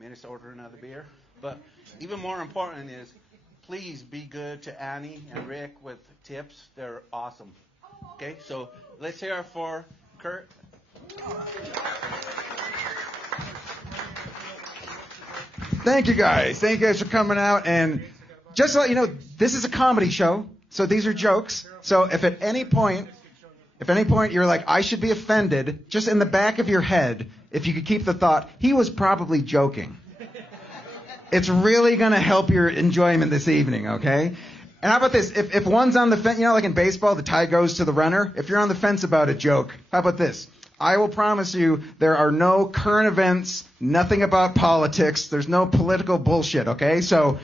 Minutes to order another beer. But even more important is, please be good to Annie and Rick with tips. They're awesome. Okay, so let's hear it for Kirk. Thank you guys. Thank you guys for coming out. And just to let you know, this is a comedy show, so these are jokes. So if at any point you're like, I should be offended, just in the back of your head, if you could keep the thought, he was probably joking. It's really going to help your enjoyment this evening, okay? And how about this? If one's on the fence, like in baseball, the tie goes to the runner. If you're on the fence about a joke, how about this? I will promise you there are no current events, nothing about politics. There's no political bullshit, okay? So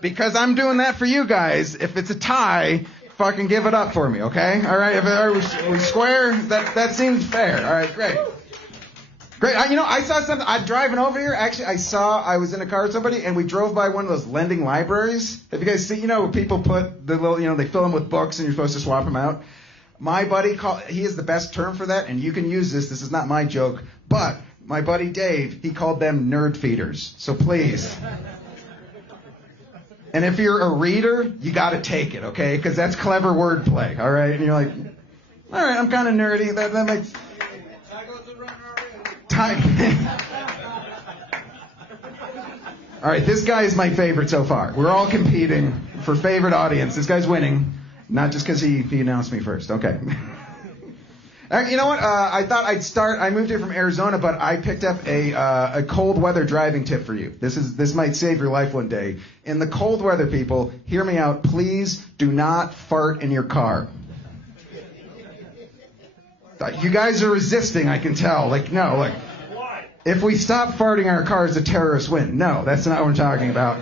because I'm doing that for you guys, if it's a tie, fucking give it up for me, okay? All right? Are we square? That seems fair. All right, great. Great. I saw something. I'm driving over here. Actually, I was in a car with somebody, and we drove by one of those lending libraries. Have you guys seen, where people put the little, they fill them with books, and you're supposed to swap them out? My buddy, he is the best term for that, and you can use this. This is not my joke. But my buddy Dave, he called them nerd feeders. So please. And if you're a reader, you got to take it, okay? Because that's clever wordplay, all right? And you're like, all right, I'm kind of nerdy. That makes... All right, this guy is my favorite so far. We're all competing for favorite audience. This guy's winning, not just because he announced me first. Okay. You know what? I thought I'd start. I moved here from Arizona, but I picked up a cold weather driving tip for you. This might save your life one day. In the cold weather, people, hear me out. Please do not fart in your car. You guys are resisting, I can tell. No, if we stop farting in our cars, the terrorists win. No, that's not what I'm talking about.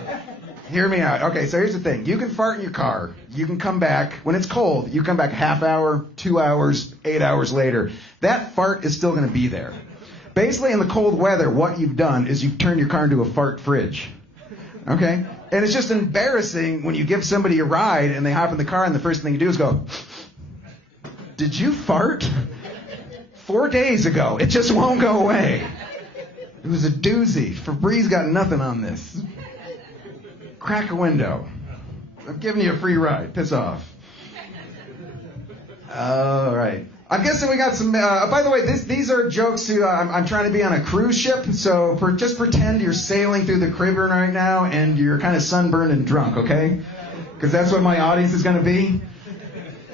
Hear me out. Okay, so here's the thing. You can fart in your car. You can come back. When it's cold, you come back a half hour, 2 hours, 8 hours later. That fart is still going to be there. Basically, in the cold weather, what you've done is you've turned your car into a fart fridge. Okay? And it's just embarrassing when you give somebody a ride and they hop in the car and the first thing you do is go, did you fart? 4 days ago. It just won't go away. It was a doozy. Febreze got nothing on this. Crack a window. I'm giving you a free ride. Piss off. All right. I'm guessing we got some... by the way, these are jokes to... I'm trying to be on a cruise ship, so just pretend you're sailing through the Caribbean right now and you're kind of sunburned and drunk, okay? Because that's what my audience is going to be.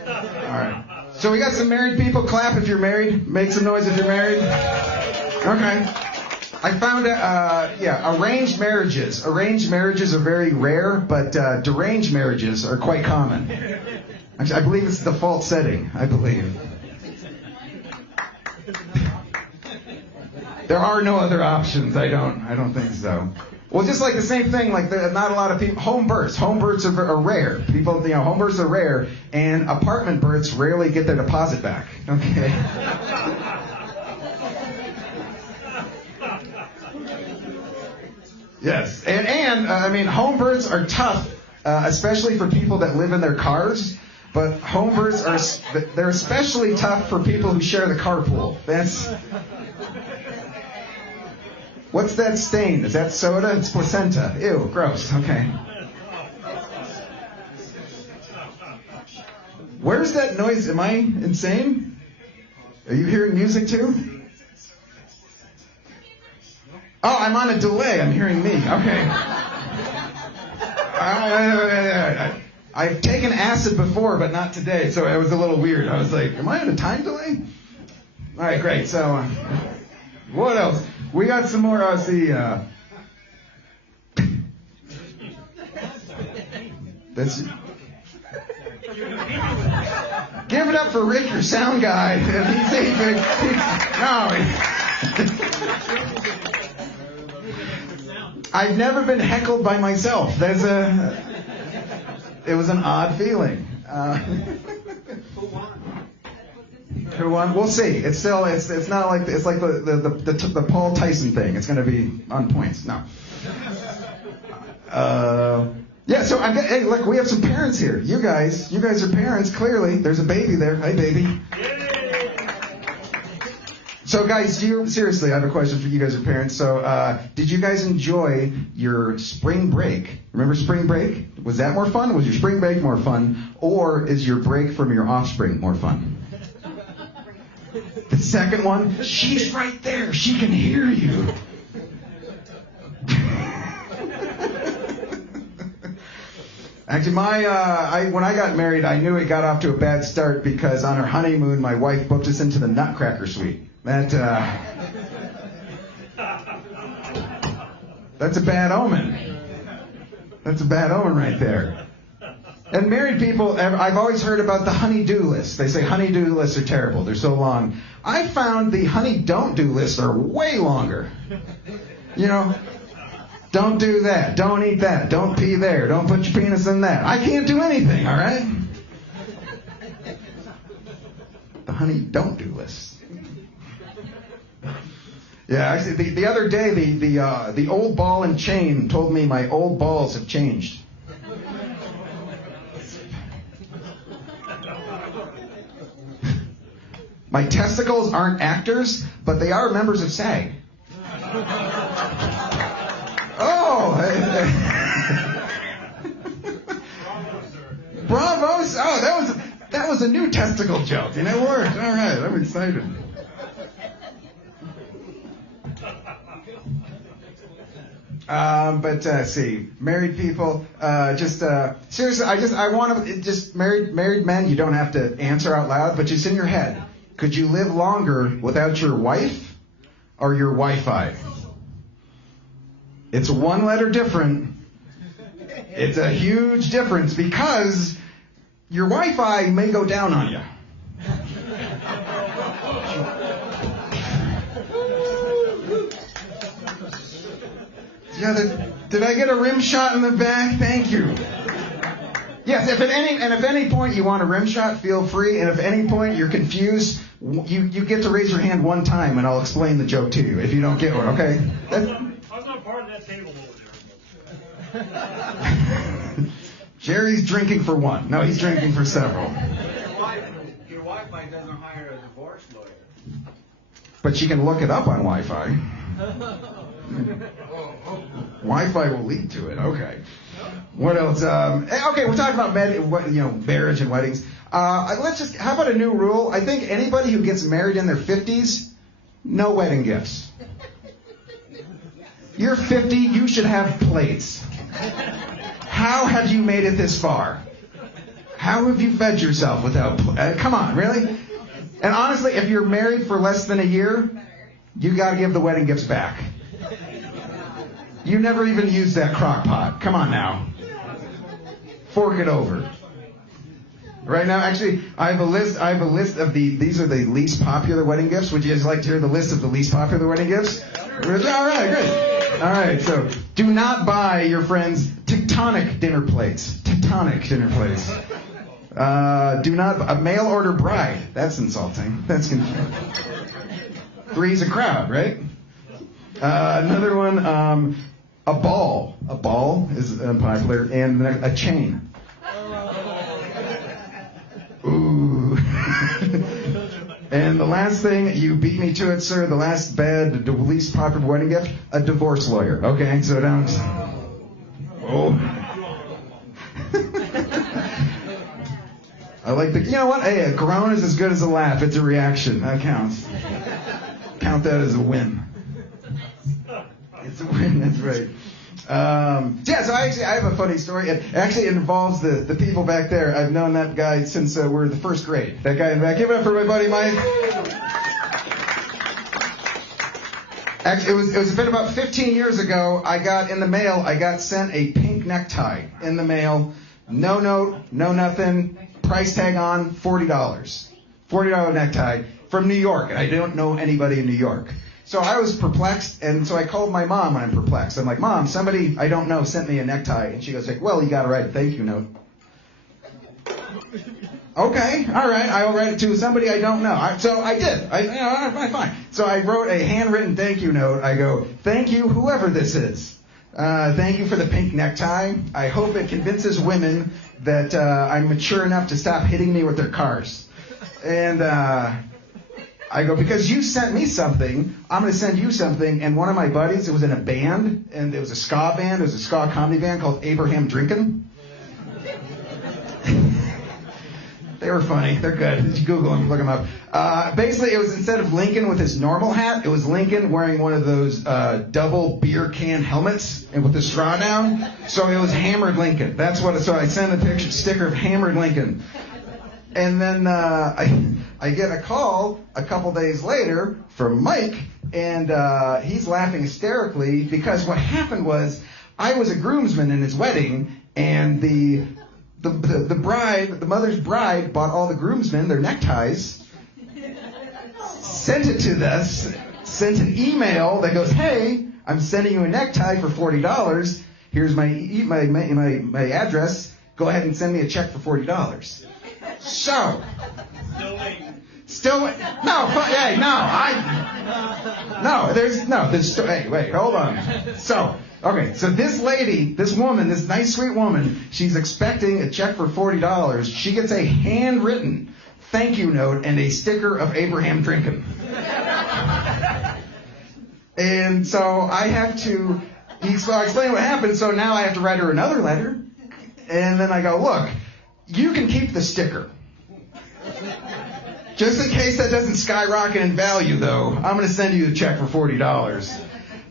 All right. So we got some married people. Clap if you're married. Make some noise if you're married. Okay. I found arranged marriages. Arranged marriages are very rare, but deranged marriages are quite common. Actually, I believe it's the default setting. I believe. There are no other options. I don't think so. Well, just like the same thing, like not a lot of people, home births. Home births are rare. People, home births are rare, and apartment births rarely get their deposit back. Okay. Yes, and home births are tough, especially for people that live in their cars. But home births they're especially tough for people who share the carpool. What's that stain? Is that soda? It's placenta. Ew, gross. Okay. Where's that noise? Am I insane? Are you hearing music too? Oh, I'm on a delay. I'm hearing me. Okay. I've taken acid before, but not today, so it was a little weird. I was like, am I on a time delay? All right, great. So, what else? We got some more, That's... Give it up for Rick, your sound guy. I've never been heckled by myself. It was an odd feeling. Who won? We'll see. It's not like it's like the Paul Tyson thing. It's going to be on points. No. Yeah. So hey, look, we have some parents here. You guys are parents. Clearly, there's a baby there. Hi, baby. So, guys, seriously, I have a question for you guys, are parents. So, did you guys enjoy your spring break? Remember spring break? Was that more fun? Was your spring break more fun? Or is your break from your offspring more fun? The second one? She's right there. She can hear you. Actually, when I got married, I knew it got off to a bad start because on our honeymoon, my wife booked us into the Nutcracker Suite. That's a bad omen. That's a bad omen right there. And married people, I've always heard about the honey-do list. They say honey-do lists are terrible. They're so long. I found the honey-don't-do lists are way longer. You know, don't do that. Don't eat that. Don't pee there. Don't put your penis in that. I can't do anything, all right? The honey-don't-do list. Yeah, actually, the other day, the old ball and chain told me my old balls have changed. My testicles aren't actors, but they are members of SAG. Oh! Bravo, sir. Oh, that was a new testicle joke, and it worked. All right, I'm excited. See, married people, seriously, I want to, just married men, you don't have to answer out loud, but just in your head, could you live longer without your wife or your Wi-Fi? It's one letter different. It's a huge difference because your Wi-Fi may go down on you. Yeah, did I get a rim shot in the back? Thank you. Yes, if at any point you want a rim shot, feel free. And if at any point you're confused, you get to raise your hand one time, and I'll explain the joke to you if you don't get one. Okay? I was not part of that table over there. Jerry's drinking for one. No, he's drinking for several. Your Wi-Fi doesn't hire a divorce lawyer. But she can look it up on Wi-Fi. Wi-Fi will lead to it. Okay. What else? Okay, we're talking about marriage and weddings. How about a new rule? I think anybody who gets married in their 50s, no wedding gifts. You're 50, you should have plates. How have you made it this far? How have you fed yourself without come on, really? And honestly, if you're married for less than a year, you got to give the wedding gifts back. You never even used that crock pot. Come on now. Fork it over. Right now, actually, I have a list of these are the least popular wedding gifts. Would you guys like to hear the list of the least popular wedding gifts? All right, great. All right, so do not buy your friends tectonic dinner plates. Tectonic dinner plates. Do not, a mail order bride. That's insulting. That's confusing. Three's a crowd, right? Another one, a ball. A ball is unpopular, and a chain. Ooh. And the last thing, you beat me to it, sir. The last bad, the least popular wedding gift, a divorce lawyer. Okay, so don't. Oh. I like you know what? Hey, a groan is as good as a laugh. It's a reaction. That counts. Count that as a win. It's a win, that's right. So I have a funny story. It involves the people back there. I've known that guy since we're in the first grade. That guy in the back. Give it up for my buddy Mike. Actually, it was been about 15 years ago. I got sent a pink necktie in the mail. No note, no nothing. Price tag on, $40. $40 necktie from New York. And I don't know anybody in New York. So I was perplexed, and so I called my mom when I'm perplexed. I'm like, Mom, somebody I don't know sent me a necktie. And she goes, like, well, you got to write a thank you note. Okay, all right, I'll write it to somebody I don't know. So I did. Fine. So I wrote a handwritten thank you note. I go, thank you, whoever this is. Thank you for the pink necktie. I hope it convinces women that I'm mature enough to stop hitting me with their cars. And I go, because you sent me something, I'm going to send you something. And one of my buddies, it was in a band, and it was a ska band. It was a ska comedy band called Abraham Drinkin'. They were funny. They're good. You Google them, look them up. Basically, it was instead of Lincoln with his normal hat, it was Lincoln wearing one of those double beer can helmets and with the straw down. So it was Hammered Lincoln. That's what. So I sent a picture sticker of Hammered Lincoln. And then I get a call a couple days later from Mike, and he's laughing hysterically because what happened was I was a groomsman in his wedding, and the bride, the mother's bride, bought all the groomsmen their neckties, sent it to us, sent an email that goes, "Hey, I'm sending you a necktie for $40. Here's my address. Go ahead and send me a check for $40." So, hey, wait, hold on. So this lady, this woman, this nice, sweet woman, she's expecting a check for $40. She gets a handwritten thank you note and a sticker of Abraham Drinkin'. And so I have to, so I explain what happened, so now I have to write her another letter. And then I go, look, you can keep the sticker. Just in case that doesn't skyrocket in value, though, I'm going to send you the check for $40.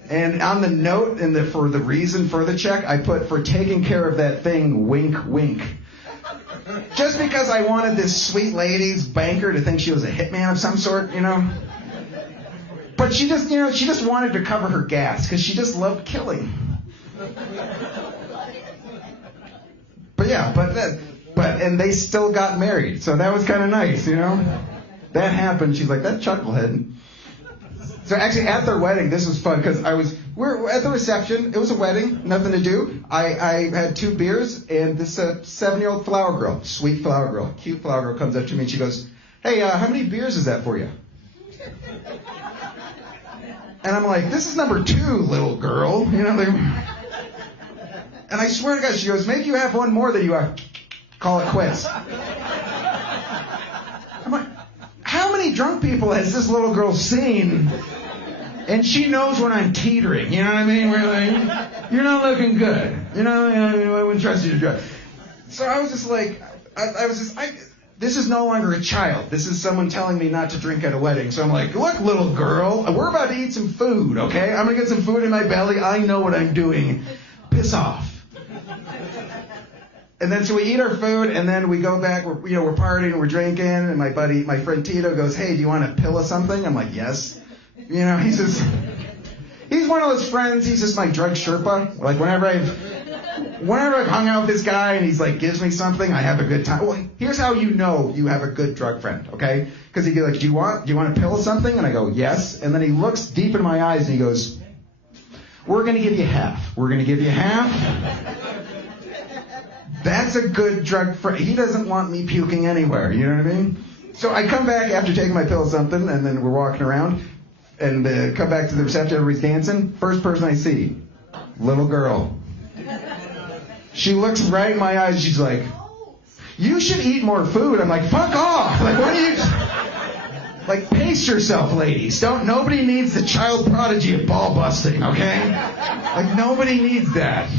And on the note, for the reason for the check, I put, for taking care of that thing, wink, wink. Just because I wanted this sweet lady's banker to think she was a hitman of some sort, you know. But she just wanted to cover her gas because she just loved killing. And they still got married, so that was kind of nice, you know. That happened. She's like, that chucklehead. So actually, at their wedding, this was fun because we're at the reception. It was a wedding, nothing to do. I had 2 beers, and this 7-year-old flower girl, sweet flower girl, cute flower girl, comes up to me and she goes, "Hey, how many beers is that for you?" And I'm like, "This is number 2, little girl." You know. And I swear to God, she goes, "Maybe you have one more than you call it quits." I'm like, how many drunk people has this little girl seen? And she knows when I'm teetering, you know what I mean? We're like, "You're not looking good. You know, I wouldn't trust you to drive." So I was just like, this is no longer a child. This is someone telling me not to drink at a wedding. So I'm like, "Look, little girl, we're about to eat some food, okay? I'm going to get some food in my belly. I know what I'm doing. Piss off." And then so we eat our food, and then we go back. We're partying, we're drinking, and my friend Tito goes, "Hey, do you want a pill of something?" I'm like, "Yes." You know, he's one of those friends. He's just my drug Sherpa. Like whenever I've hung out with this guy and he's like gives me something, I have a good time. Well, here's how you know you have a good drug friend, okay? Because he goes like, "Do you want a pill of something?" And I go, "Yes." And then he looks deep in my eyes and he goes, "We're gonna give you half. We're gonna give you half." That's a good drug friend. He doesn't want me puking anywhere, you know what I mean? So I come back after taking my pill or something, and then we're walking around, and come back to the reception, everybody's dancing. First person I see, little girl. She looks right in my eyes, she's like, "You should eat more food." I'm like, "Fuck off. Like, what are you... Like, pace yourself, ladies. Nobody needs the child prodigy of ball busting, okay? Like, nobody needs that."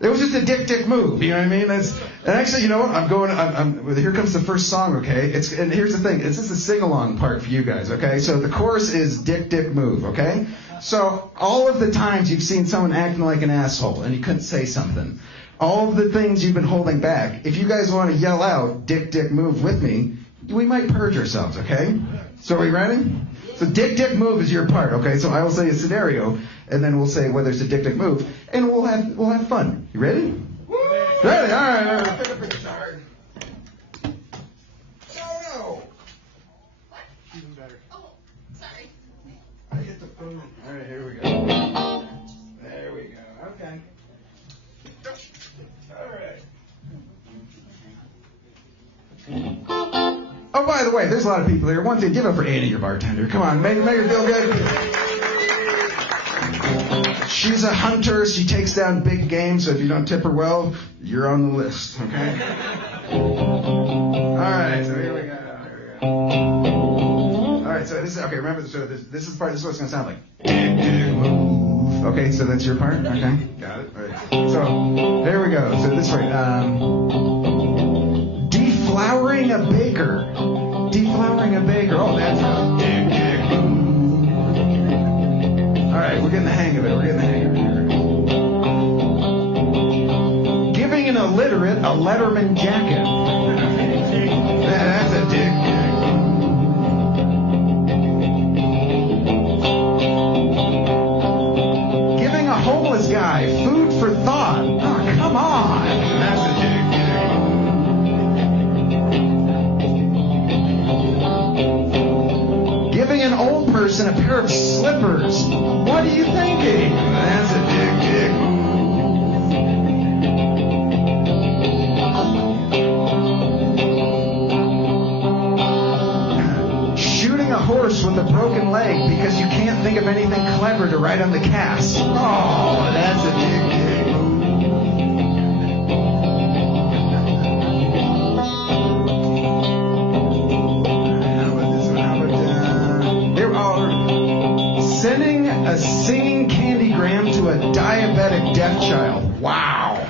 It was just a dick move, you know what I mean? And actually, you know what? Here comes the first song, okay? And here's the thing. It's just a sing-along part for you guys, okay? So the chorus is dick move, okay? So all of the times you've seen someone acting like an asshole and you couldn't say something, all of the things you've been holding back, if you guys want to yell out dick move with me, we might purge ourselves, okay? So are we ready? So dick move is your part, okay? So I will say a scenario, and then we'll say whether it's a dick move, and we'll have fun. You ready? Ready? All right. Pick up the guitar. Oh no! Even better. Oh, sorry. I get the phone. All right, here we go. There we go. Okay. All right. Oh, by the way, there's a lot of people here. One thing, give up for Annie, your bartender. Come on, make her feel good. She's a hunter. She takes down big game, so if you don't tip her well, you're on the list, okay? All right, so here we go. All right, So this is okay. Remember, so this is part. This is what it's gonna sound like. Dick, dick, move. Okay, so that's your part. Okay, got it. All right. So there we go. So this part. Deflowering a baker. Deflowering a baker. Oh, that's a dick, dick, move. All right, we're getting the hang of it. We're getting the hang of it. Giving an illiterate a Letterman jacket. That's a dick, dick. Giving a homeless guy food for thought. Oh, come on. That's a dick, dick. Giving an old person a pair of slippers. What are you thinking? That's a dick, dick. Shooting a horse with a broken leg because you can't think of anything clever to write on the cast. Oh, that's a dick, dick. Sending a singing candygram to a diabetic deaf child. Wow.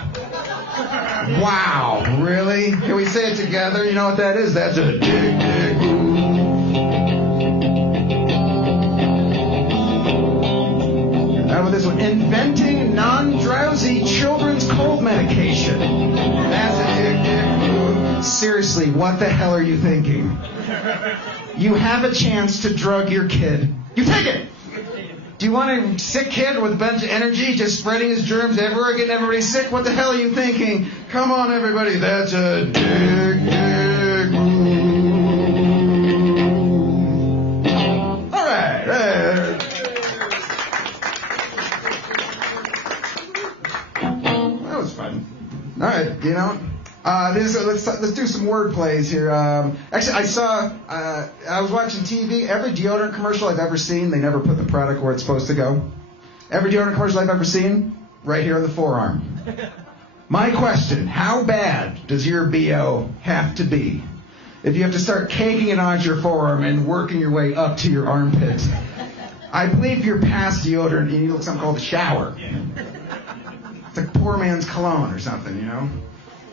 Wow. Really? Can we say it together? You know what that is? That's a dick, dick. How about this one? Inventing non-drowsy children's cold medication. That's a dick, dick. Seriously, what the hell are you thinking? You have a chance to drug your kid. You take it. Do you want a sick kid with a bunch of energy just spreading his germs everywhere, getting everybody sick? What the hell are you thinking? Come on, everybody. That's a dick, dick. All right. That was fun. All right, you know. Let's do some word plays here. Actually, I was watching TV. Every deodorant commercial I've ever seen, they never put the product where it's supposed to go. Every deodorant commercial I've ever seen, right here on the forearm. My question, how bad does your BO have to be if you have to start caking it onto your forearm and working your way up to your armpit? I believe you're past deodorant and you need something called a shower. It's like poor man's cologne or something, you know?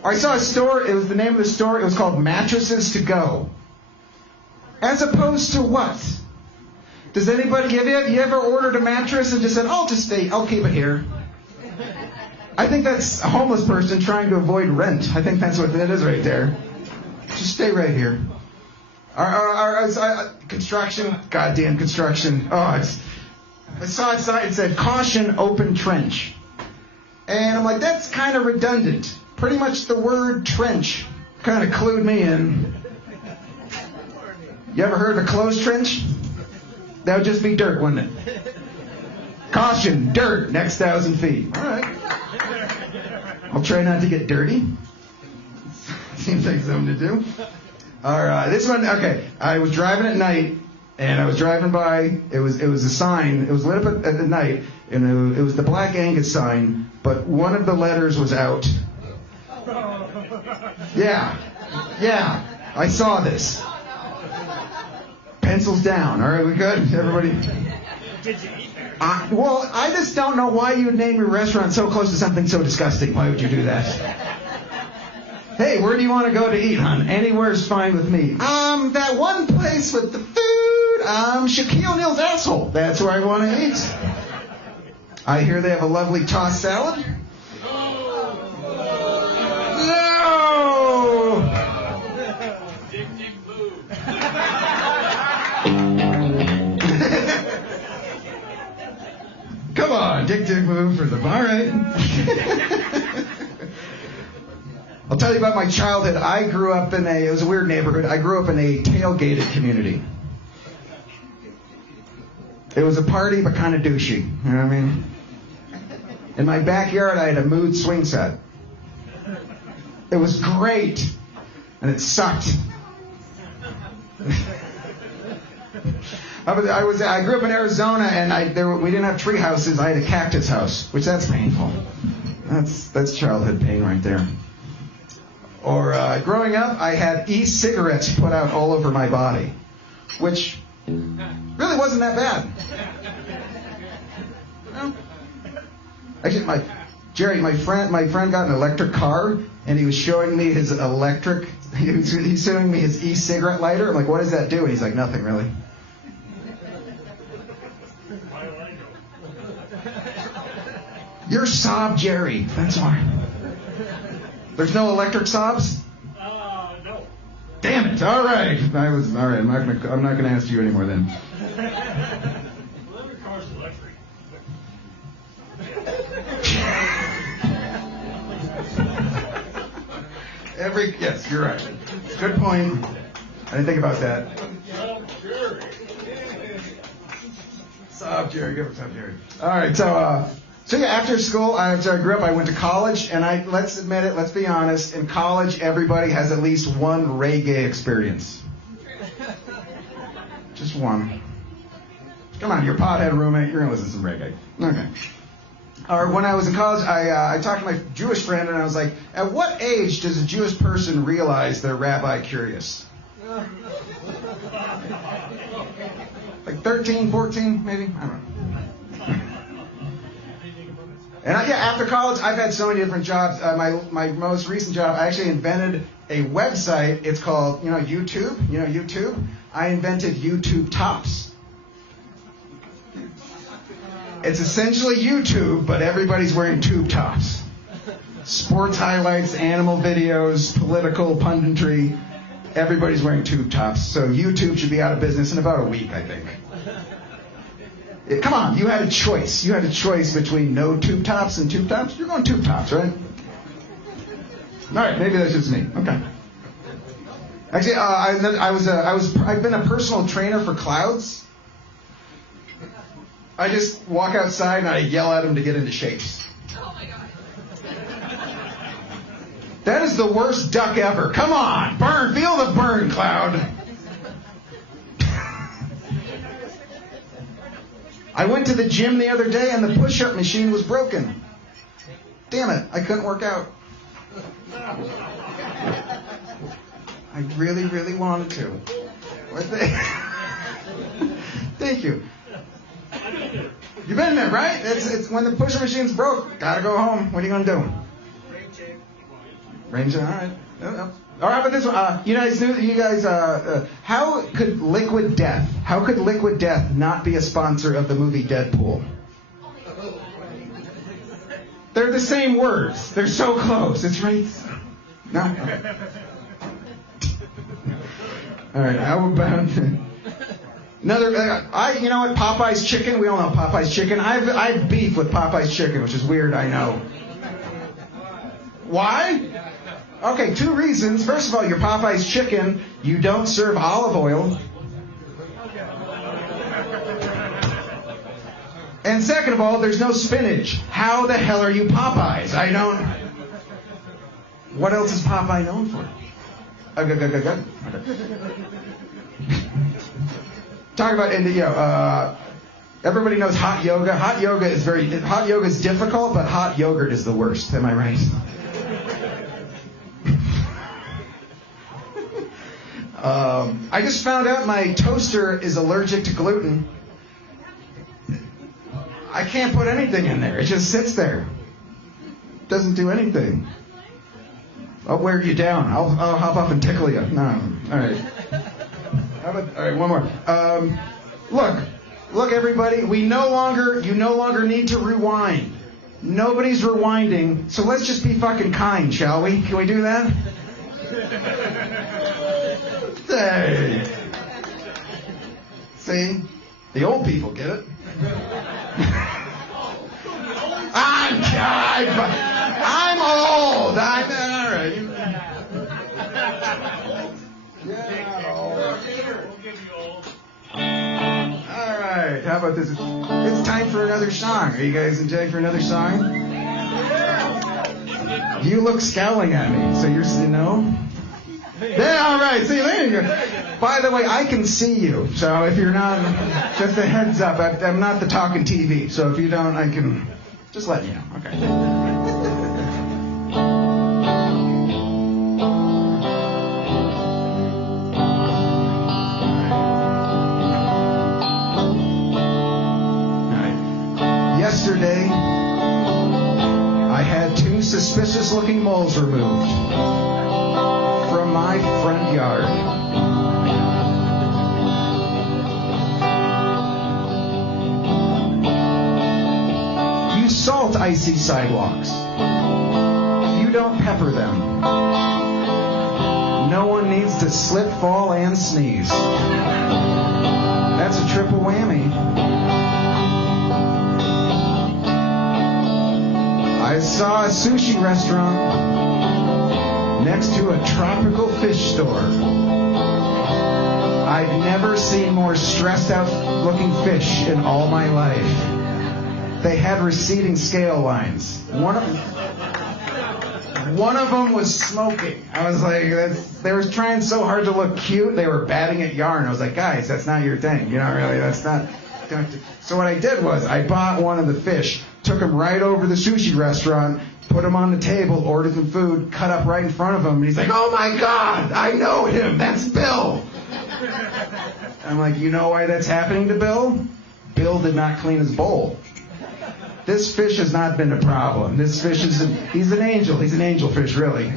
I saw a store, it was the name of the store, it was called Mattresses to Go. As opposed to what? Does anybody, have you ever ordered a mattress and just said, I'll keep it here? I think that's a homeless person trying to avoid rent. I think that's what that is right there. Just stay right here. Construction, goddamn construction. I saw outside, it said, caution, open trench. And I'm like, that's kind of redundant. Pretty much the word trench kind of clued me in. You ever heard of a closed trench? That would just be dirt, wouldn't it? Caution, dirt, next 1,000 feet. All right. I'll try not to get dirty. Seems like something to do. All right, this one, okay. I was driving at night, and I was driving by. It was a sign. It was lit up at night, and it was the Black Angus sign, but one of the letters was out. Yeah, I saw this. Pencils down. All right, we good? Everybody? Did you eat there? Well, I just don't know why you would name your restaurant so close to something so disgusting. Why would you do that? Hey, where do you want to go to eat, hon? Anywhere's fine with me. That one place with the food. Shaquille O'Neal's asshole. That's where I want to eat. I hear they have a lovely tossed salad. Come on, dick move for the bar, right? I'll tell you about my childhood. I grew up it was a weird neighborhood. I grew up in a tailgated community. It was a party, but kind of douchey. You know what I mean? In my backyard, I had a mood swing set. It was great, and it sucked. I grew up in Arizona, and we didn't have tree houses. I had a cactus house, which that's painful. That's childhood pain right there. Or growing up, I had e-cigarettes put out all over my body, which Really wasn't that bad. No. Actually, my friend got an electric car, and he was showing me his electric. He's showing me his e-cigarette lighter. I'm like, what does that do? And he's like, nothing really. You're Sob Jerry. That's why. There's no electric sobs? No. Damn it! All right. All right. I'm not gonna ask you anymore then. Well, every car's electric. Yes, you're right. Good point. I didn't think about that. Sob Jerry. Give it Sob Jerry. All right. So yeah, after school, after I grew up, I went to college, and let's admit it, let's be honest, in college, everybody has at least one reggae experience. Just one. Come on, your pothead roommate, you're going to listen to some reggae. Okay. Or when I was in college, I talked to my Jewish friend, and I was like, at what age does a Jewish person realize they're rabbi curious? Like 13, 14, maybe? I don't know. And after college, I've had so many different jobs. My most recent job, I actually invented a website. It's called, YouTube. YouTube? I invented YouTube Tops. It's essentially YouTube, but everybody's wearing tube tops. Sports highlights, animal videos, political punditry. Everybody's wearing tube tops. So YouTube should be out of business in about a week, I think. Come on, you had a choice. You had a choice between no tube tops and tube tops. You're going tube tops, right? All right, maybe that's just me. Okay. Actually, I've been a personal trainer for clouds. I just walk outside and I yell at them to get into shapes. Oh my God. That is the worst duck ever. Come on, burn, feel the burn, cloud. I went to the gym the other day and the push-up machine was broken. Damn it, I couldn't work out. I really, really wanted to. Thank you. You've been there, right? It's when the push-up machine's broke. Gotta go home. What are you gonna do? Rain check. All right. No. All right, but this one, you guys, how could Liquid Death not be a sponsor of the movie Deadpool? They're the same words. They're so close. It's right. No. All right. How about another? You know what? Popeye's chicken. We all know Popeye's chicken. I've beef with Popeye's chicken, which is weird. I know. Why? Okay, 2 reasons. First of all, your Popeye's chicken, you don't serve olive oil. And second of all, there's no spinach. How the hell are you Popeyes? I don't... What else is Popeye known for? Okay. Talk about, everybody knows hot yoga. Hot yoga is difficult, but hot yogurt is the worst. Am I right? I just found out my toaster is allergic to gluten. I can't put anything in there. It just sits there. Doesn't do anything. I'll wear you down. I'll hop up and tickle you. No. All right. All right, one more. Look, everybody. You no longer need to rewind. Nobody's rewinding. So let's just be fucking kind, shall we? Can we do that? Hey. See? The old people get it. I'm old. I'm all right. All right. How about this? It's time for another song. Are you guys enjoying for another song? You look scowling at me, so you're, Yeah, all right. See, there you go. By the way, I can see you. So if you're not, just a heads up. I'm not the talking TV. So if you don't, I can just let you know. Okay. had 2 suspicious-looking moles removed from my front yard. You salt icy sidewalks. You don't pepper them. No one needs to slip, fall, and sneeze. That's a triple whammy. I saw a sushi restaurant next to a tropical fish store. I'd never seen more stressed out looking fish in all my life. They had receding scale lines. One of them was smoking. I was like, they were trying so hard to look cute, they were batting at yarn. I was like, guys, that's not your thing. You know, really, that's not. So what I did was I bought one of the fish, took him right over the sushi restaurant, put him on the table, ordered some food, cut up right in front of him, and he's like, oh my God, I know him, that's Bill. I'm like, you know why that's happening to Bill? Bill did not clean his bowl. This fish has not been a problem. This fish he's an angel. He's an angel fish, really.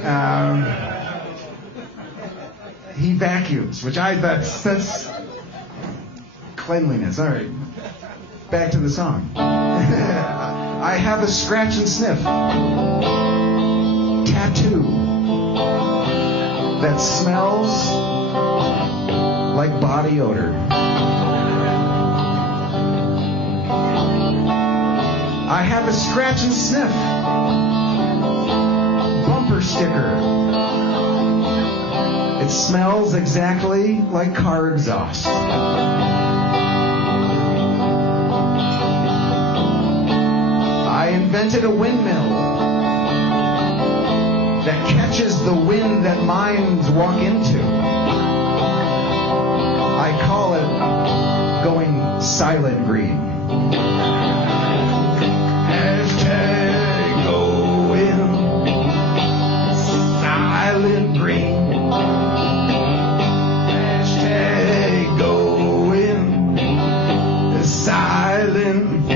He vacuums, which that's cleanliness. All right. Back to the song. I have a scratch and sniff tattoo that smells like body odor. I have a scratch and sniff bumper sticker. It smells exactly like car exhaust. I invented a windmill that catches the wind that minds walk into. I call it going silent green. Hashtag going silent green. Hashtag going silent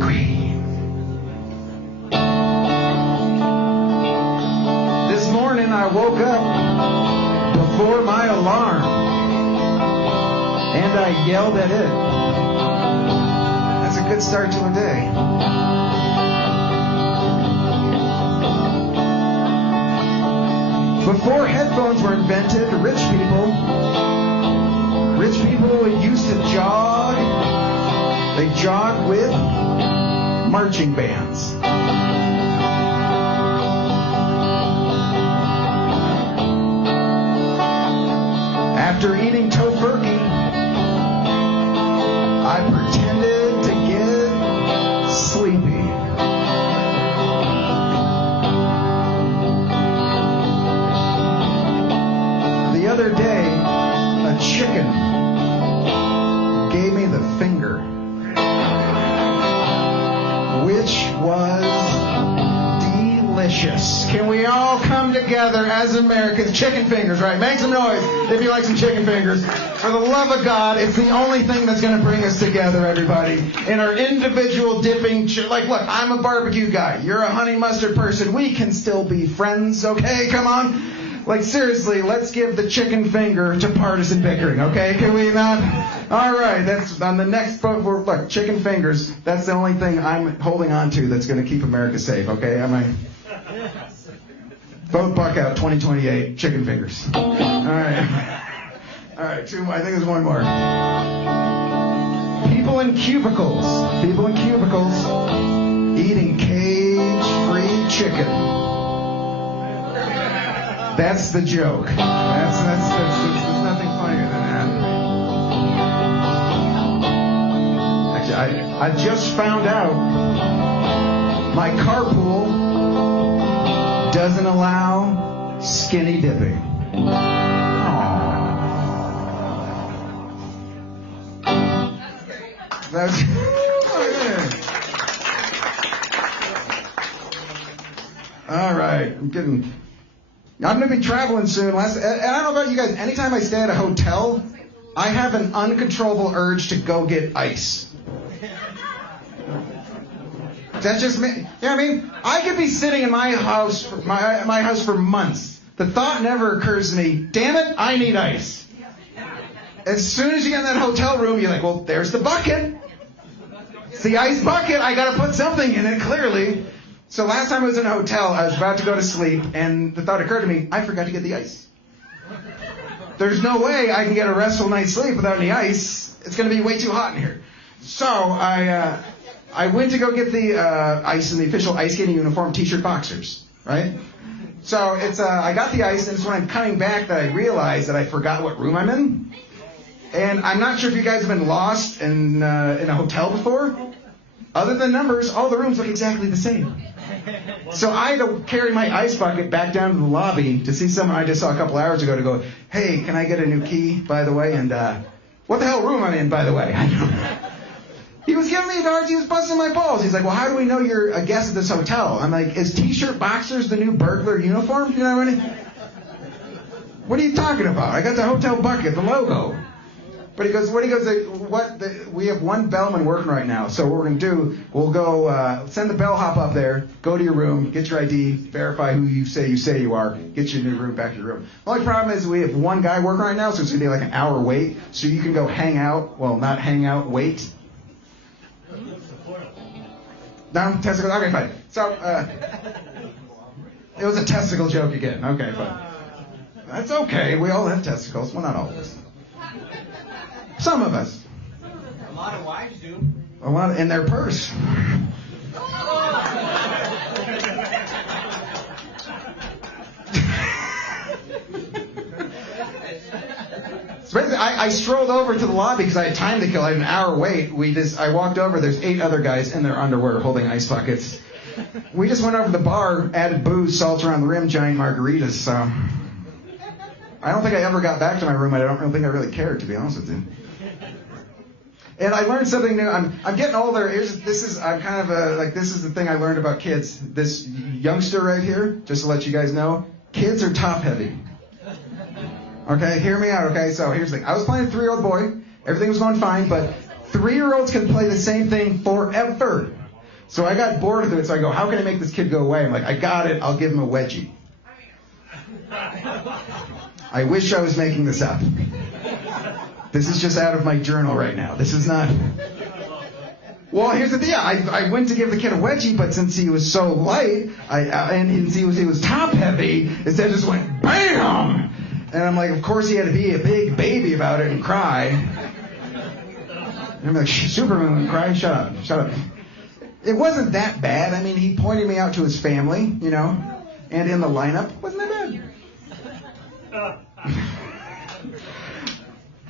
green. This morning I woke up before my alarm and I yelled at it. That's a good start to a day. Before headphones were invented, rich people used to jog. They jogged with marching bands. After eating tofurkey, I pretended to get sleepy. The other day, a chicken gave me the finger, which was delicious. Can we all come together as Americans? Chicken fingers, right? Make some noise if you like some chicken fingers. For the love of God, it's the only thing that's going to bring us together, everybody. In our individual dipping, like, look, I'm a barbecue guy. You're a honey mustard person. We can still be friends, okay? Come on. Like, seriously, let's give the chicken finger to partisan bickering, okay? Can we not? All right, that's on the next vote. Look, chicken fingers, that's the only thing I'm holding on to that's going to keep America safe, okay? Vote Buckout 2028, chicken fingers. All right. All right, 2 more. I think there's 1 more. People in cubicles eating cage-free chicken. That's the joke. There's nothing funnier than that. Actually, I just found out my carpool doesn't allow skinny dipping. That's all right. I'm going to be traveling soon. And I don't know about you guys. Anytime I stay at a hotel, I have an uncontrollable urge to go get ice. That's just me. You know what I mean? I could be sitting in my house for months. The thought never occurs to me, damn it, I need ice. As soon as you get in that hotel room, you're like, well, there's the bucket. It's the ice bucket. I got to put something in it, clearly. So last time I was in a hotel, I was about to go to sleep, and the thought occurred to me, I forgot to get the ice. There's no way I can get a restful night's sleep without any ice. It's going to be way too hot in here. So I went to go get the ice in the official ice skating uniform, t-shirt, boxers, right? So I got the ice, and it's when I'm coming back that I realized that I forgot what room I'm in. And I'm not sure if you guys have been lost in a hotel before. Other than numbers, all the rooms look exactly the same. So I had to carry my ice bucket back down to the lobby to see someone I just saw a couple hours ago to go, hey, can I get a new key, by the way? And what the hell room I'm in, by the way? He was giving me the hard, he was busting my balls. He's like, well, how do we know you're a guest at this hotel? I'm like, is t-shirt boxers the new burglar uniform? You know what I mean? What are you talking about? I got the hotel bucket, the logo. But he goes, we have one bellman working right now, so what we're going to do, we'll go send the bellhop up there, go to your room, get your ID, verify who you say you are, get your new room back to your room. The only problem is we have one guy working right now, so it's going to be like an hour wait, so you can go hang out, well, not hang out, wait. No, testicle, okay, fine. So, it was a testicle joke again, okay, fine. That's okay, we all have testicles, well, not all of us. Some of us. A lot of wives do. A lot in their purse. So basically, I strolled over to the lobby because I had time to kill. I had an hour wait. I walked over. There's 8 other guys in their underwear holding ice buckets. We just went over to the bar, added booze, salt around the rim, giant margaritas. So I don't think I ever got back to my room. I don't think I really cared, to be honest with you. And I learned something new. I'm getting older. This is the thing I learned about kids. This youngster right here, just to let you guys know, kids are top heavy. Okay, hear me out. Okay, so here's the thing. I was playing a 3-year-old boy. Everything was going fine, but 3-year-olds can play the same thing forever. So I got bored with it. So I go, how can I make this kid go away? I'm like, I got it. I'll give him a wedgie. I wish I was making this up. This is just out of my journal right now. This is not... Well, here's the thing. I went to give the kid a wedgie, but since he was so light, and he was top heavy, instead just went BAM! And I'm like, of course he had to be a big baby about it and cry. And I'm like, Superman would cry? Shut up. It wasn't that bad. I mean, he pointed me out to his family, you know, and in the lineup. Wasn't that bad?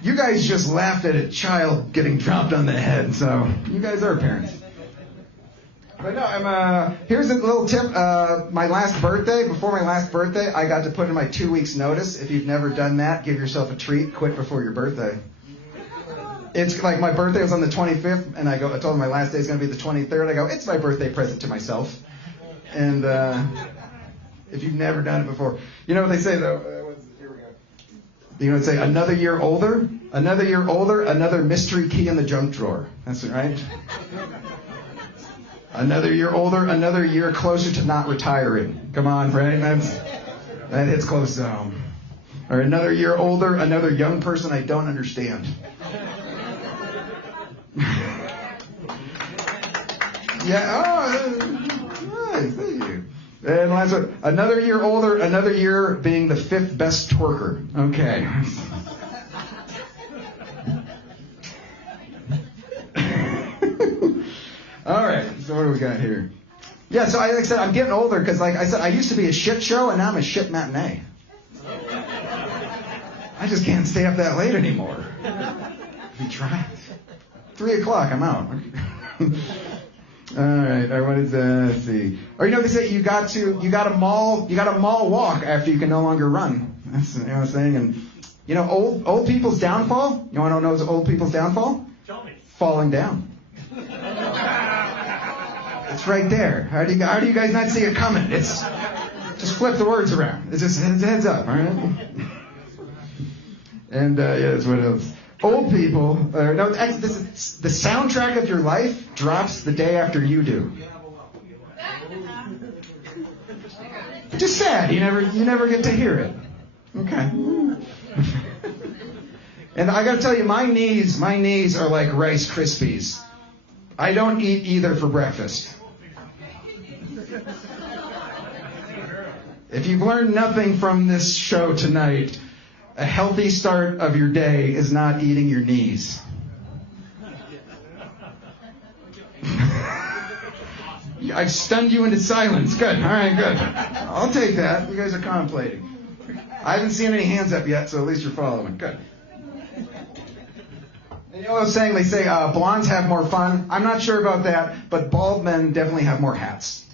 You guys just laughed at a child getting dropped on the head, so you guys are parents. But no, here's a little tip. Before my last birthday, I got to put in my 2 weeks notice. If you've never done that, give yourself a treat. Quit before your birthday. It's like my birthday was on the 25th, and I told him my last day is going to be the 23rd. I go, it's my birthday present to myself. And if you've never done it before, you know what they say though. You know, say another year older, another mystery key in the junk drawer. That's it, right? Another year older, another year closer to not retiring. Come on, right? That hits close to home. Or another year older, another young person I don't understand. Yeah. Nice, thank you. And last one, another year older, another year being the 5th best twerker. Okay. All right, so what do we got here? Yeah, so like I said, I'm getting older because, like I said, I used to be a shit show, and now I'm a shit matinee. I just can't stay up that late anymore. We tried. 3 o'clock, I'm out. All right. What is let's see. Or they say you got a mall walk after you can no longer run. That's what I'm saying. And old people's downfall. You want to know what's old people's downfall? Tell me. Falling down. It's right there. How do you guys not see it coming? It's just flip the words around. It's just heads up. All right. And that's what else. Old people, this is the soundtrack of your life drops the day after you do. Just sad. You never get to hear it. Okay. And I got to tell you, my knees are like Rice Krispies. I don't eat either for breakfast. If you've learned nothing from this show tonight, a healthy start of your day is not eating your knees. I've stunned you into silence. Good. All right, good. I'll take that. You guys are contemplating. I haven't seen any hands up yet, so at least you're following. Good. And you know what I was saying? They say blondes have more fun. I'm not sure about that, but bald men definitely have more hats.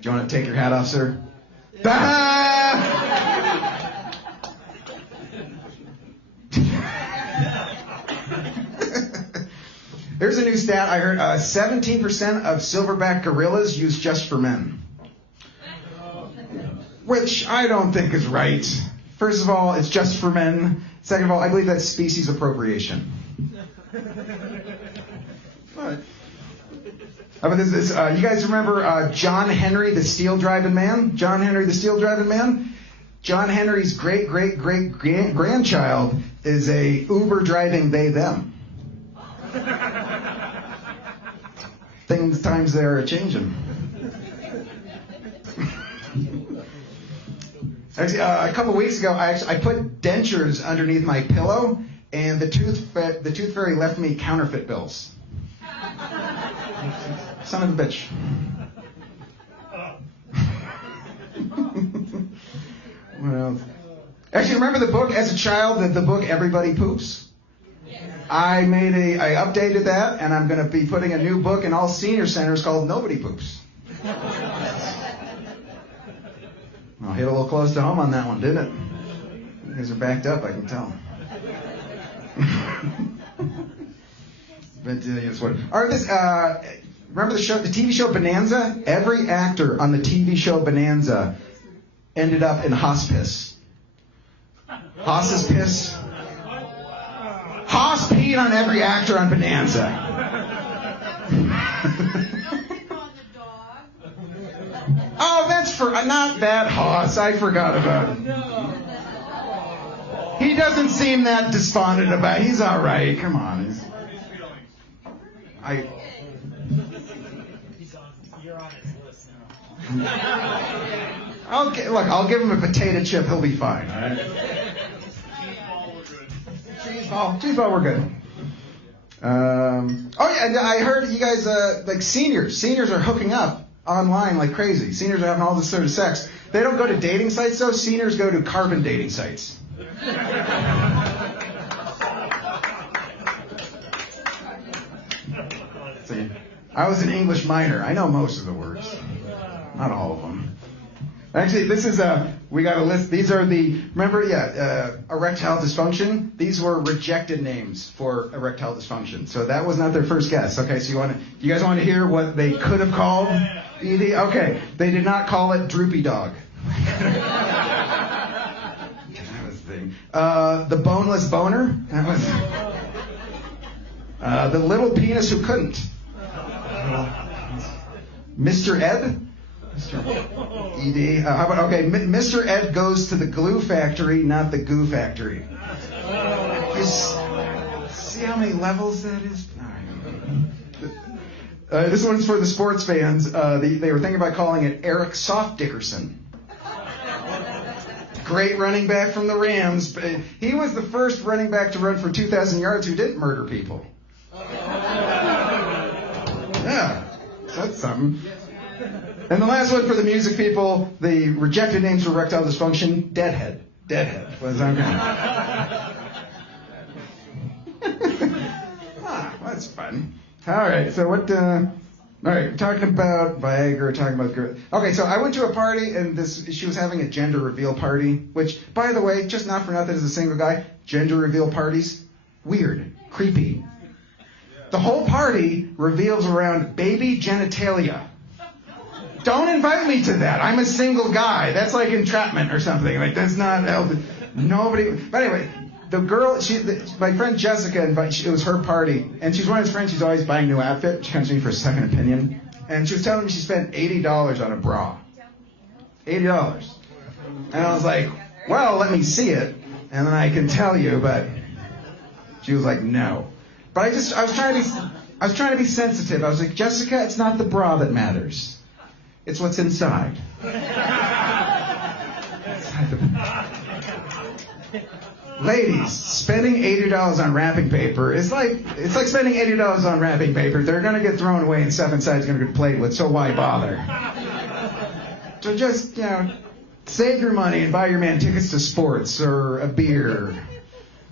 Do you want to take your hat off, sir? Here's a new stat I heard. 17% of silverback gorillas use just for men. Which I don't think is right. First of all, it's just for men. Second of all, I believe that's species appropriation. But how about this? You guys remember John Henry, the steel driving man? John Henry, the steel driving man? John Henry's great-great-great-grandchild is a Uber driving they-them. Times they are changing. Actually, a couple weeks ago, I put dentures underneath my pillow, and the tooth fairy left me counterfeit bills. Son of a bitch. What else? Actually, remember the book as a child, the book Everybody Poops? I updated that, and I'm going to be putting a new book in all senior centers called Nobody Poops. Well, hit a little close to home on that one, didn't it? You guys are backed up, I can tell. But yes, what? Remember the TV show Bonanza? Every actor on the TV show Bonanza ended up in hospice. Hoss's piss. Hoss peed on every actor on Bonanza. Oh, that's not that Hoss. I forgot about it. He doesn't seem that despondent about it. He's all right. Come on. You're on his list now. Okay, look, I'll give him a potato chip. He'll be fine. All right? Cheese ball, we're good. Oh yeah, and I heard you guys like seniors are hooking up online like crazy. Seniors are having all this sort of sex. They don't go to dating sites though. Seniors go to carbon dating sites. See, I was an English minor. I know most of the words, not all of them. Actually, this is we got a list. These are erectile dysfunction. These were rejected names for erectile dysfunction. So that was not their first guess. Okay, so you guys want to hear what they could have called ED? Okay, they did not call it droopy dog. That was the thing. The boneless boner. That was the little penis who couldn't. Mr. Ed. ED. How about, okay, Mr. Ed goes to the glue factory, not the goo factory. See how many levels that is? This one's for the sports fans. They were thinking about calling it Eric Soft Dickerson. Great running back from the Rams. He was the first running back to run for 2,000 yards who didn't murder people. Yeah, that's something. And the last one for the music people, the rejected names for erectile dysfunction, Deadhead. Deadhead. Was okay. That's fun. All right, so what, all right, talking about Viagra, talking about, okay, so I went to a party, and she was having a gender reveal party, which, by the way, just not for nothing as a single guy, gender reveal parties, weird, creepy. The whole party reveals around baby genitalia. Don't invite me to that. I'm a single guy. That's like entrapment or something. Like, that's not healthy. Nobody. But anyway, the girl, my friend Jessica, it was her party, and she's one of his friends. She's always buying new outfit. She comes to me for a second opinion, and she was telling me she spent $80 on a bra. $80. And I was like, well, let me see it, and then I can tell you. But she was like, no. But I was trying to be sensitive. I was like, Jessica, it's not the bra that matters. It's what's inside. Ladies, spending $80 on wrapping paper it's like spending $80 on wrapping paper. They're going to get thrown away and stuff inside is going to get played with, so why bother? So just, save your money and buy your man tickets to sports or a beer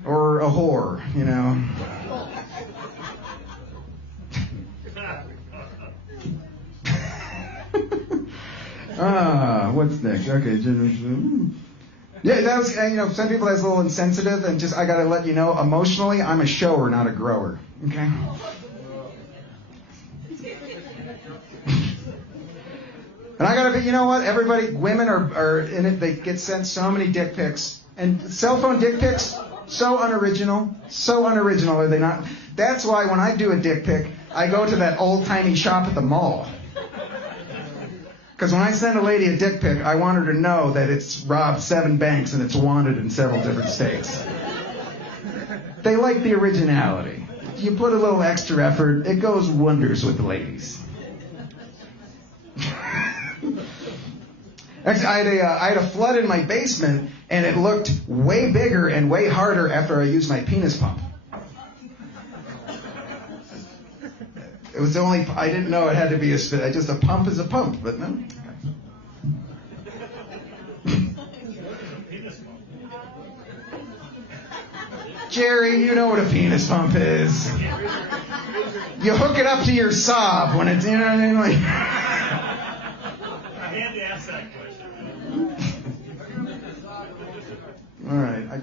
or a whore, What's next? Okay. Yeah, that was, some people that's a little insensitive, and I got to let you know, emotionally, I'm a shower, not a grower. Okay? And I got to be, you know what? Everybody, women are in it. They get sent so many dick pics. And cell phone dick pics, so unoriginal. So unoriginal, are they not? That's why when I do a dick pic, I go to that old-timey shop at the mall. Because when I send a lady a dick pic, I want her to know that it's robbed 7 banks and it's wanted in several different states. They like the originality. You put a little extra effort, it goes wonders with the ladies. Actually, I had a flood in my basement, and it looked way bigger and way harder after I used my penis pump. It was I didn't know it had to be just a pump is a pump, but no. Jerry, you know what a penis pump is. You hook it up to your sob when it's, you know what I mean? Like. I had to ask that question. All right.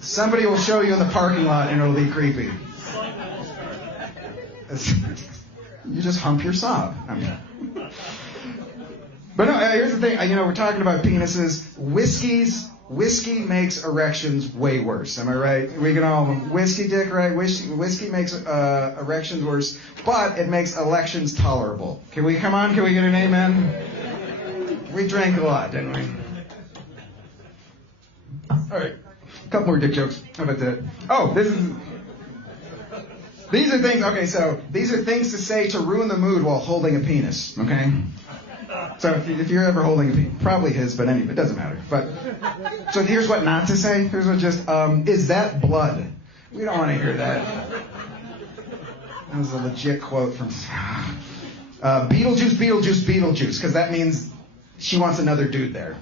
Somebody will show you in the parking lot, and it'll be creepy. You just hump your sob. But no, here's the thing. We're talking about penises. Whiskey makes erections way worse. Am I right? We can all whiskey dick, right? Whiskey makes erections worse, but it makes elections tolerable. Can we get an amen? We drank a lot, didn't we? All right, a couple more dick jokes. How about that? Oh, these are things. Okay, so these are things to say to ruin the mood while holding a penis. Okay. So if you're ever holding a penis, probably his, but anyway, it doesn't matter. But so here's what not to say. Here's what is that blood? We don't want to hear that. That was a legit quote from Beetlejuice, Beetlejuice, Beetlejuice, because that means she wants another dude there.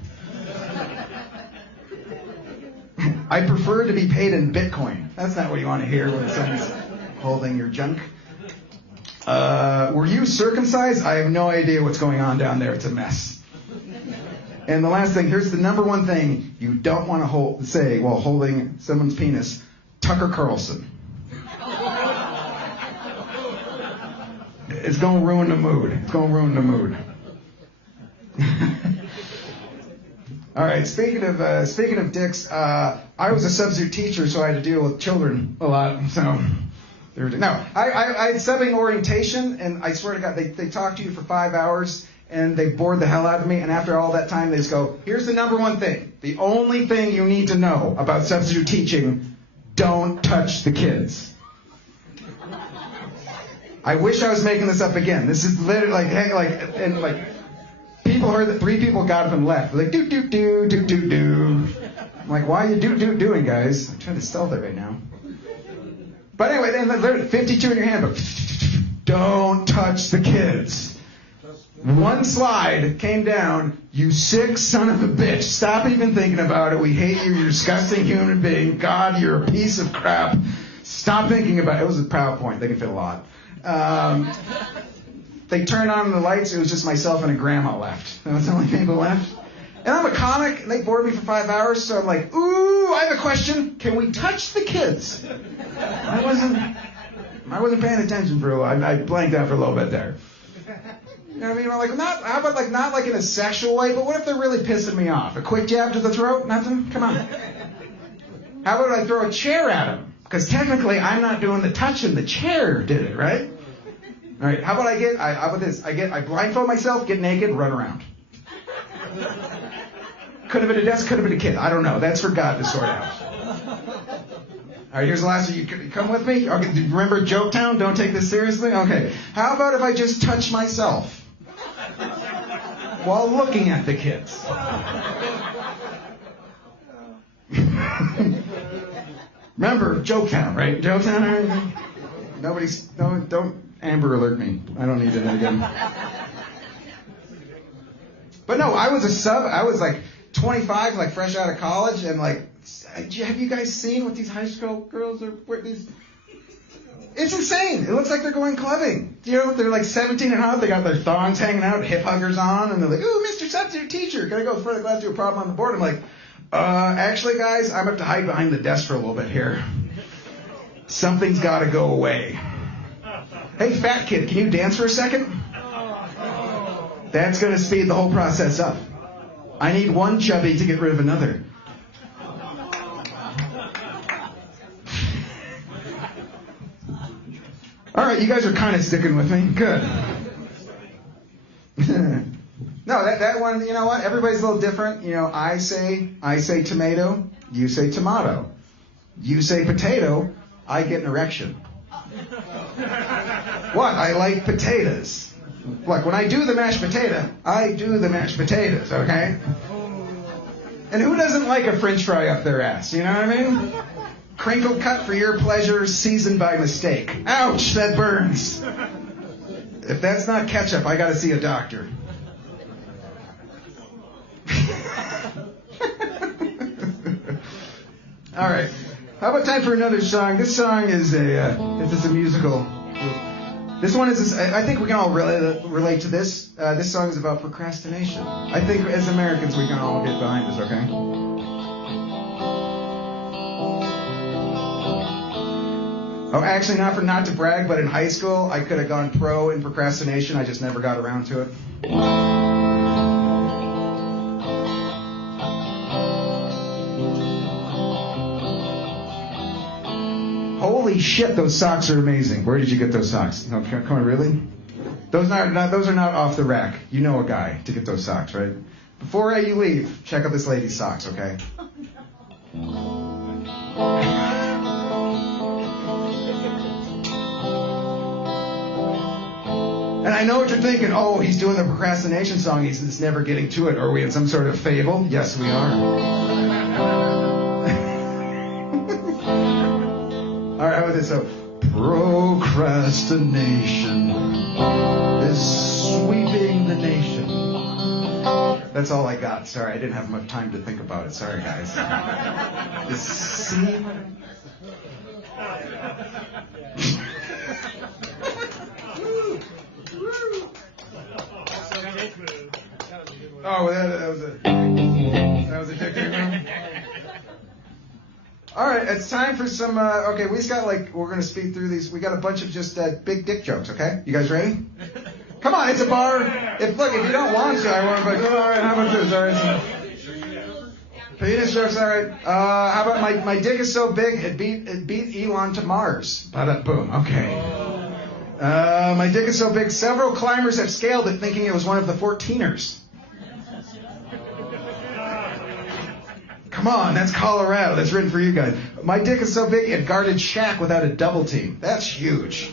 I prefer to be paid in Bitcoin. That's not what you want to hear when someone's holding your junk. Were you circumcised? I have no idea what's going on down there. It's a mess. And the last thing, here's the number one thing you don't want to say while holding someone's penis. Tucker Carlson. It's going to ruin the mood. It's going to ruin the mood. All right, speaking of dicks, I was a substitute teacher, so I had to deal with children a lot. So, no, I had subbing orientation, and I swear to God, they talked to you for 5 hours, and they bored the hell out of me. And after all that time, they just go, "Here's the number one thing, the only thing you need to know about substitute teaching: don't touch the kids." I wish I was making this up again. This is literally like. People heard that 3 people got up and left. They're like, do. I'm like, why are you doing, guys? I'm trying to stealth it right now. But anyway, then literally 52 in your handbook. Don't touch the kids. One slide came down. You sick son of a bitch. Stop even thinking about it. We hate you. You're a disgusting human being. God, you're a piece of crap. Stop thinking about it. It was a PowerPoint. They can fit a lot. They turned on the lights. It was just myself and a grandma left. That was the only people left. And I'm a comic, and they bored me for 5 hours, so I'm like, ooh, I have a question. Can we touch the kids? I wasn't paying attention for a while. I blanked out for a little bit there. You know what I mean? Like, not like in a sexual way, but what if they're really pissing me off? A quick jab to the throat? Nothing? Come on. How about I throw a chair at him? Because technically I'm not doing the touching, the chair did it, right? All right, how about this? I blindfold myself, get naked, run around. Could have been a desk, could have been a kid. I don't know. That's for God to sort out. All right, here's the last one. You come with me? Okay, remember Joketown? Don't take this seriously? Okay. How about if I just touch myself while looking at the kids? Remember Joketown, right? Joketown? Right? Don't Amber Alert me. I don't need it again. But no, I was a sub. I was like 25, like fresh out of college, and like, have you guys seen what these high school girls are? It's insane. It looks like they're going clubbing. You know, they're like 17 and hot. They got their thongs hanging out, hip huggers on, and they're like, "Ooh, Mr. Substitute Teacher, gotta go in front of the class, do a problem on the board." I'm like, actually, guys, I'm up to hide behind the desk for a little bit here. Something's got to go away. Hey, fat kid, can you dance for a second? That's going to speed the whole process up. I need one chubby to get rid of another. All right, you guys are kind of sticking with me. Good. No, that one, you know what? Everybody's a little different. You know, I say tomato, you say tomato. You say potato, I get an erection. What? I like potatoes. Look, when I do the mashed potato, I do the mashed potatoes, okay? And who doesn't like a french fry up their ass, you know what I mean? Crinkle cut for your pleasure, seasoned by mistake. Ouch, that burns. If that's not ketchup, I gotta see a doctor. All right. How about time for another song? This song is a musical. This one is. I think we can all relate to this. This song is about procrastination. I think as Americans we can all get behind this. Okay. Oh, actually, not to brag, but in high school I could have gone pro in procrastination. I just never got around to it. Holy shit, those socks are amazing. Where did you get those socks? No, come on, really? Those are not off the rack. You know a guy to get those socks, right? Before you leave, check out this lady's socks, okay? And I know what you're thinking. Oh, he's doing the procrastination song. He's just never getting to it. Are we in some sort of fable? Yes, we are. All right, how about this? So, procrastination is sweeping the nation. That's all I got. Sorry, I didn't have much time to think about it. Sorry, guys. Oh, that was a dictator move. All right, it's time for some. Okay, we're gonna speed through these. We got a bunch of just big dick jokes. Okay, you guys ready? Come on, it's a bar. If you don't want to, I want to. All right, how about this? All right, penis jokes. All right. How about my dick is so big it beat Elon to Mars. Bada boom. Okay. My dick is so big several climbers have scaled it thinking it was one of the 14ers. Come on, that's Colorado. That's written for you guys. My dick is so big it guarded Shaq without a double team. That's huge.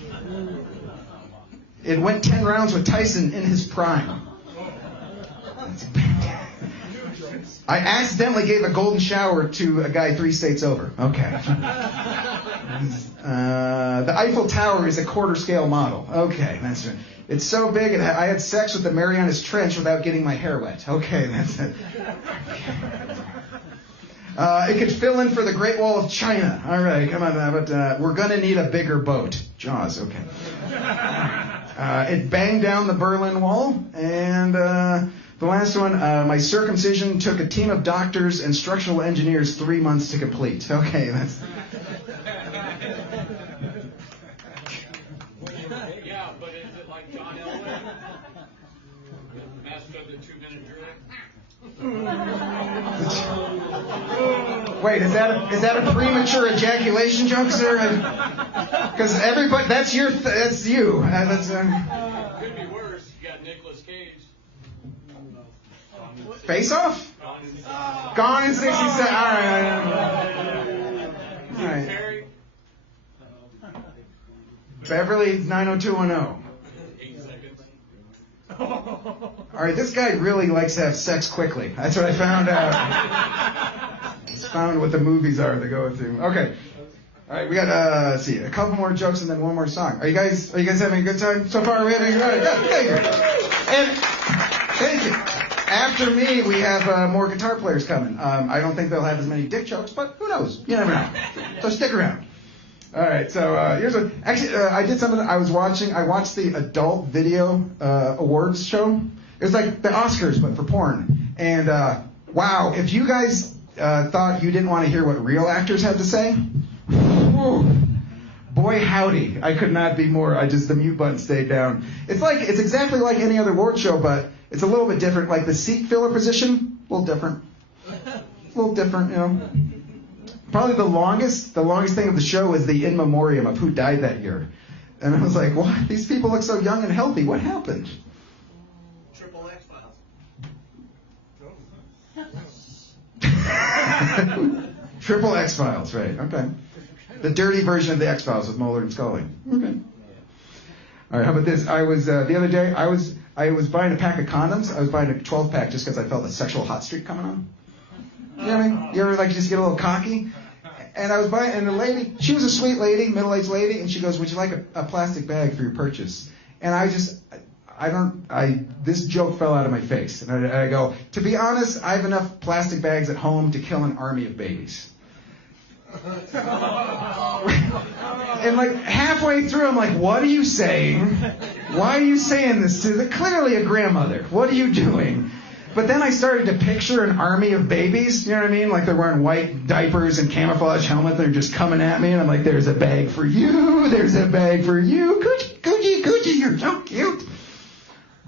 It went 10 rounds with Tyson in his prime. I accidentally gave a golden shower to a guy 3 states over. Okay. The Eiffel Tower is a quarter scale model. Okay, that's right. It's so big I had sex with the Marianas Trench without getting my hair wet. Okay, that's it. It could fill in for the Great Wall of China. All right, come on, but we're going to need a bigger boat. Jaws, okay. It banged down the Berlin Wall. And the last one, my circumcision took a team of doctors and structural engineers 3 months to complete. Okay, that's... Yeah, but is it like John Elway? Master of the 2-minute drill? Wait, is that a premature ejaculation joke, sir? Because everybody, that's you. Could be worse. You got Nicolas Cage. Face Off? Gone in 60 seconds. All right. Beverly 90210. 8 seconds. All right, this guy really likes to have sex quickly. That's what I found out. It's found what the movies are to go to. Okay. All right, we got let's see, a couple more jokes and then one more song. Are you guys having a good time so far? Are we having a good time? Thank you. And thank you. After me, we have more guitar players coming. I don't think they'll have as many dick jokes, but who knows? You never know. So stick around. All right, so here's what. Actually, I did something. I watched the Adult Video Awards show. It was like the Oscars, but for porn. And wow, if you guys thought you didn't want to hear what real actors had to say, whew, boy howdy, I could not be more. The mute button stayed down. It's exactly like any other award show, but it's a little bit different. Like the seat filler position, a little different, you know. Probably the longest thing of the show is the in memoriam of who died that year. And I was like, what? These people look so young and healthy. What happened? Triple X-Files. Triple X-Files, right. Okay. The dirty version of the X-Files with Mulder and Scully. Okay. All right, how about this? I was, the other day, I was buying a pack of condoms. I was buying a 12-pack just because I felt a sexual hot streak coming on. You know what I mean? You ever just get a little cocky? And I was buying, and the lady, she was a sweet lady, middle-aged lady, and she goes, would you like a plastic bag for your purchase? And this joke fell out of my face. And I go, to be honest, I have enough plastic bags at home to kill an army of babies. And like halfway through, I'm like, what are you saying? Why are you saying this to clearly a grandmother? What are you doing? But then I started to picture an army of babies, you know what I mean? Like they're wearing white diapers and camouflage helmets. They're just coming at me, and I'm like, there's a bag for you. There's a bag for you. Coochie, coochie, coochie, you're so cute.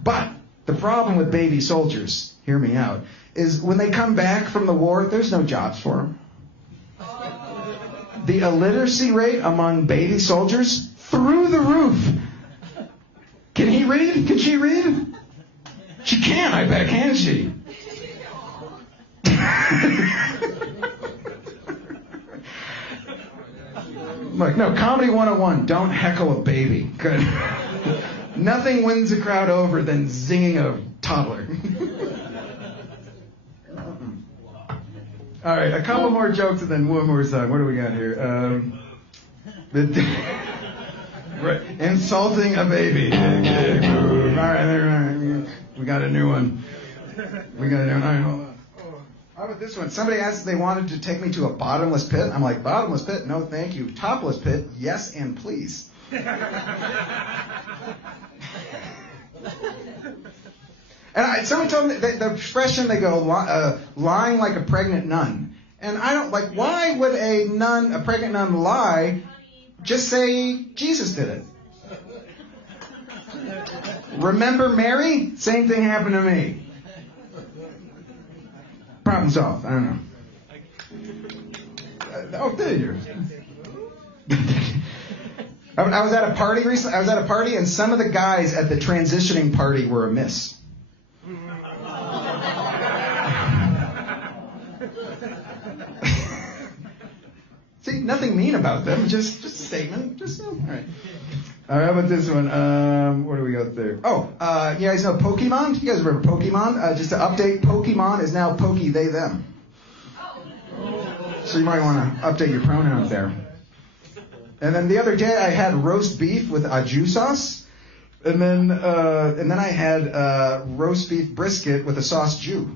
But the problem with baby soldiers, hear me out, is when they come back from the war, there's no jobs for them. The illiteracy rate among baby soldiers, through the roof. Can he read? Can she read? She can, I bet, can't she? Look, no, comedy 101, don't heckle a baby. Good. Nothing wins a crowd over than zinging a toddler. All right, a couple more jokes and then one more song. What do we got here? Right, insulting a baby. All right, we got a new one. All right, hold on. How about this one? Somebody asked if they wanted to take me to a bottomless pit. I'm like, bottomless pit? No, thank you. Topless pit? Yes, and please. And someone told me the expression, they go, lying like a pregnant nun. And I don't, like, why would a pregnant nun lie? Just say Jesus did it. Remember Mary? Same thing happened to me. Problem solved. I don't know. Oh, there you go. I was at a party recently. I was at a party, and some of the guys at the transitioning party were a miss. See, nothing mean about them. Just a statement. All right. All right, how about this one? Where do we go there? Oh, you guys know Pokemon? You guys remember Pokemon? Just to update, Pokemon is now Pokey, they, them. So you might want to update your pronouns there. And then the other day I had roast beef with au jus sauce. And then I had roast beef brisket with a sauce Jew.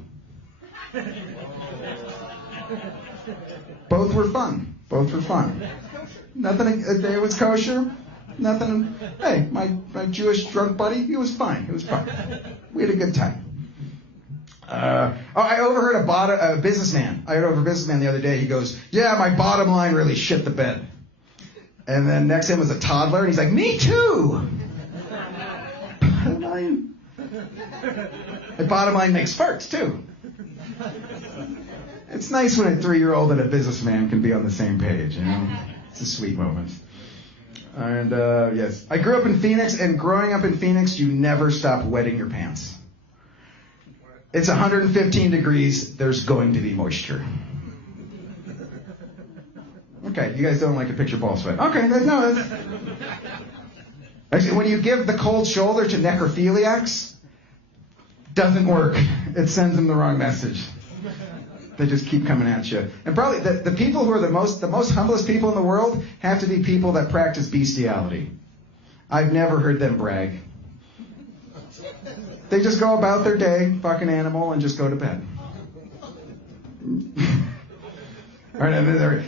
Both were fun. Nothing. It was kosher. Nothing. Hey, my Jewish drunk buddy, he was fine. We had a good time. I overheard a businessman. I heard over a businessman the other day. He goes, "Yeah, my bottom line really shit the bed." And then next to him was a toddler, and he's like, "Me too." My bottom line makes farts too. It's nice when a 3-year-old and a businessman can be on the same page, you know? It's a sweet moment. And, yes. I grew up in Phoenix, and growing up in Phoenix, you never stop wetting your pants. It's 115 degrees. There's going to be moisture. Okay, you guys don't like a picture ball sweat. Okay, no, that's... Actually, when you give the cold shoulder to necrophiliacs, doesn't work. It sends them the wrong message. They just keep coming at you. And probably the people who are the most humblest people in the world have to be people that practice bestiality. I've never heard them brag. They just go about their day, fuck an animal, and just go to bed. All right, and then they're...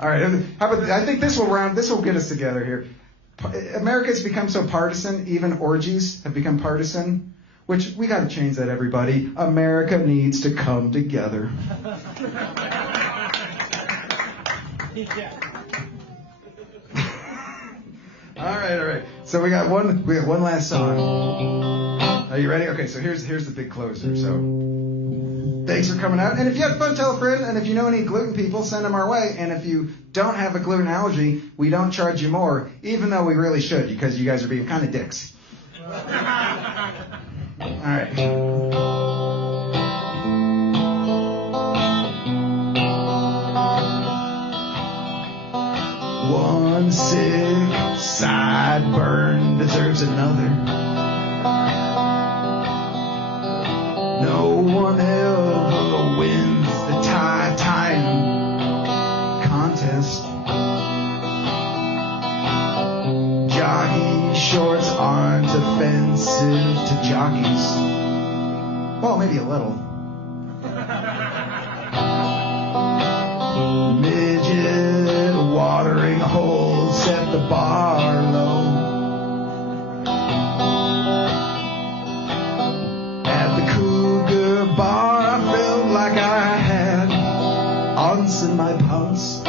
All right, how about? I think this will get us together here. America's become so partisan. Even orgies have become partisan. Which we got to change that, everybody. America needs to come together. All right. So we got one last song. Are you ready? Okay, so here's the big closer. So thanks for coming out. And if you have fun, tell a friend. And if you know any gluten people, send them our way. And if you don't have a gluten allergy, we don't charge you more, even though we really should, because you guys are being kind of dicks. All right. One sick sideburn deserves another. No one ever wins the Titan contest. Jockey shorts aren't offensive to jockeys. Well, maybe a little. Midget watering holes set the bar low. At the Cougar bar, I felt like I had aunts in my pants.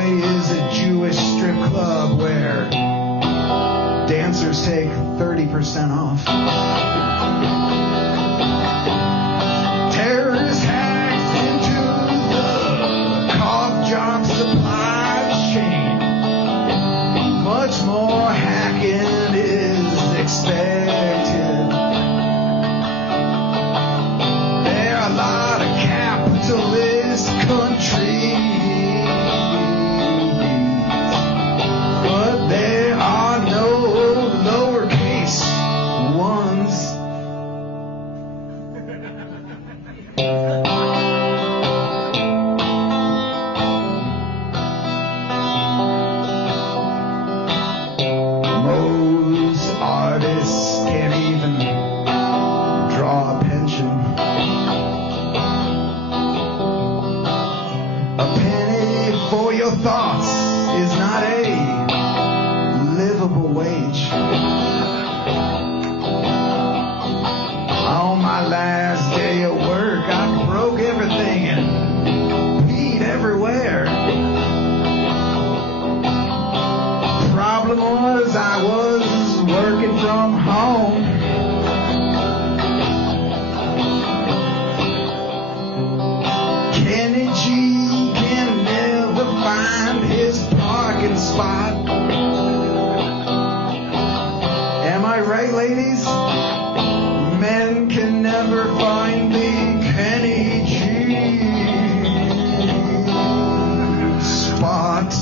Is a Jewish strip club where dancers take 30% off. Terrorist hacks into the cough job supply chain. Much more hacking is expected. There are a lot of capitalist countries. There are no lowercase ones. Most artists can't even draw a pension. A penny for your thoughts is not a livable wage. On my last day of work, I broke everything and peed everywhere. Problem was I was working from home. Kenny G can never find his parking spot. Am I right, ladies? Men can never find the Kenny G spot.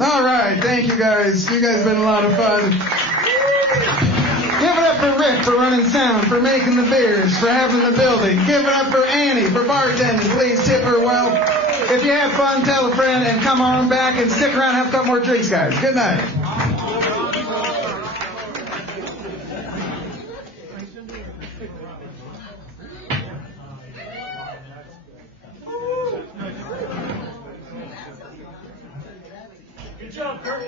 All right, thank you guys. You guys have been a lot of fun. Give it up for Rick for running sound, for making the beers, for having the building. Give it up for Annie for bartending. Please tip her well. If you have fun, tell a friend, and come on back and stick around and have a couple more drinks, guys. Good night. Good job, Kirk.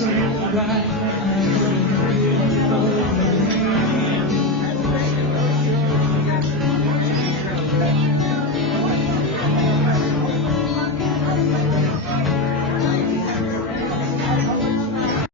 So bright.